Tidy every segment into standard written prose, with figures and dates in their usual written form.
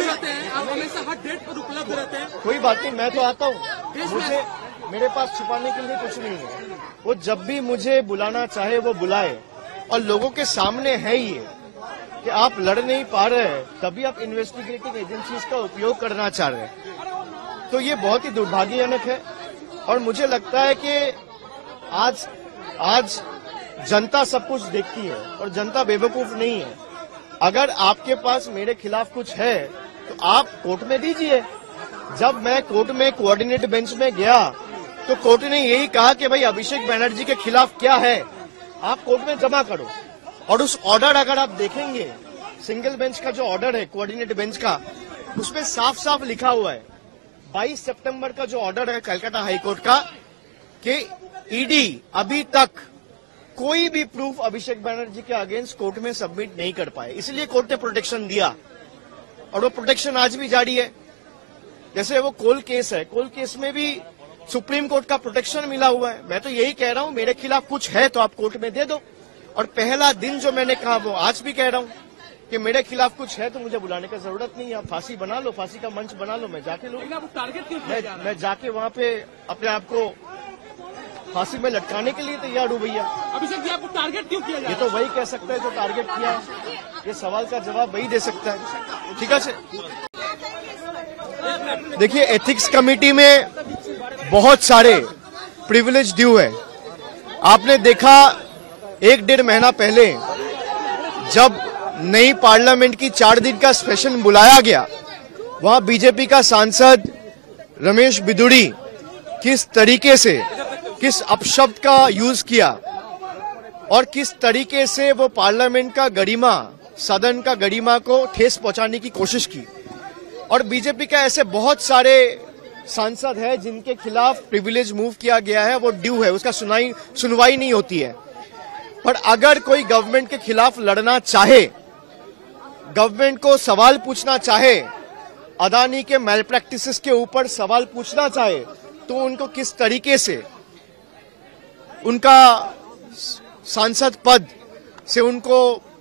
रहते हैं, आप हमेशा हर डेट पर उपलब्ध रहते हैं। कोई बात नहीं, मैं तो आता हूँ, मुझे मेरे पास छुपाने के लिए कुछ नहीं है। वो जब भी मुझे बुलाना चाहे वो बुलाए, और लोगों के सामने है ये कि आप लड़ नहीं पा रहे हैं, तभी आप इन्वेस्टिगेटिंग एजेंसीज का उपयोग करना चाह रहे हैं, तो ये बहुत ही दुर्भाग्यजनक है। और मुझे लगता है कि आज जनता सब कुछ देखती है और जनता बेवकूफ नहीं है। अगर आपके पास मेरे खिलाफ कुछ है तो आप कोर्ट में दीजिए। जब मैं कोर्ट में कोऑर्डिनेट बेंच में गया तो कोर्ट ने यही कहा कि भाई अभिषेक बनर्जी के खिलाफ क्या है, आप कोर्ट में जमा करो। और उस ऑर्डर अगर आप देखेंगे, सिंगल बेंच का जो ऑर्डर है कोऑर्डिनेट बेंच का, उसमें साफ साफ लिखा हुआ है 22 सितंबर का जो ऑर्डर है कलकत्ता हाईकोर्ट का, कि ईडी अभी तक कोई भी प्रूफ अभिषेक बनर्जी के अगेंस्ट कोर्ट में सबमिट नहीं कर पाए, इसलिए कोर्ट ने प्रोटेक्शन दिया और वो प्रोटेक्शन आज भी जारी है। जैसे वो कोल केस है, कोल केस में भी सुप्रीम कोर्ट का प्रोटेक्शन मिला हुआ है। मैं तो यही कह रहा हूं, मेरे खिलाफ कुछ है तो आप कोर्ट में दे दो। और पहला दिन जो मैंने कहा वो आज भी कह रहा हूं कि मेरे खिलाफ कुछ है तो मुझे बुलाने का जरूरत नहीं है। आप फांसी बना लो, फांसी का मंच बना लो, मैं जाके लूँ। टारगेट क्यों किया जा रहा है? मैं जाके वहां पे अपने आप को फांसी में लटकाने के लिए तैयार हूँ भैया। अभिषेक जी, आपको टारगेट क्यों किया जा ये रहा है? तो वही कह सकता है जो टारगेट किया है, ये सवाल का जवाब वही दे सकता है। ठीक है। देखिए, एथिक्स कमेटी में बहुत सारे प्रिविलेज ड्यू है। आपने देखा 1-1.5 महीना पहले जब नई पार्लियामेंट की 4 दिन का सेशन बुलाया गया, वहां बीजेपी का सांसद रमेश बिदुड़ी किस तरीके से, किस अपशब्द का यूज किया और किस तरीके से वो पार्लियामेंट का गरिमा, सदन का गरिमा को ठेस पहुंचाने की कोशिश की। और बीजेपी का ऐसे बहुत सारे सांसद है जिनके खिलाफ प्रिविलेज मूव किया गया है, वो ड्यू है, उसका सुनवाई नहीं होती है। पर अगर कोई गवर्नमेंट के खिलाफ लड़ना चाहे, गवर्नमेंट को सवाल पूछना चाहे, अदानी के मैल प्रैक्टिसेस के ऊपर सवाल पूछना चाहे, तो उनको किस तरीके से उनका सांसद पद से उनको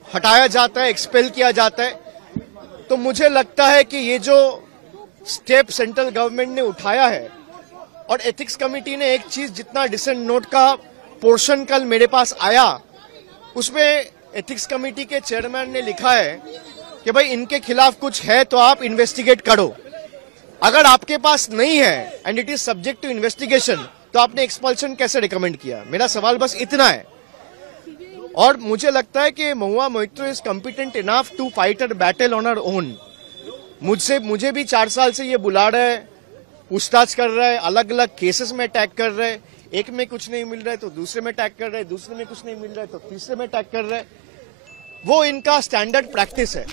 हटाया जाता है, एक्सपेल किया जाता है। तो मुझे लगता है कि ये जो स्टेप सेंट्रल गवर्नमेंट ने उठाया है, और एथिक्स कमेटी ने एक चीज, जितना डिसेंट नोट का पोर्शन कल मेरे पास आया, उसमें एथिक्स कमेटी के चेयरमैन ने लिखा है कि भाई इनके खिलाफ कुछ है तो आप इन्वेस्टिगेट करो। अगर आपके पास नहीं है and it is subject to investigation, तो आपने एक्सपल्शन कैसे रिकमेंड किया? मेरा सवाल बस इतना है। और मुझे लगता है कि Mahua Moitra is competent enough to fight a battle on her own. मुझे भी 4 साल से ये बुला रहा है, पूछताछ कर रहा है, अलग अलग केसेस में अटैक कर रहा है। एक में कुछ नहीं मिल रहा है तो दूसरे में अटैक कर रहे हैं, दूसरे में कुछ नहीं मिल रहा है तो तीसरे में अटैक कर रहे हैं। वो इनका स्टैंडर्ड प्रैक्टिस है।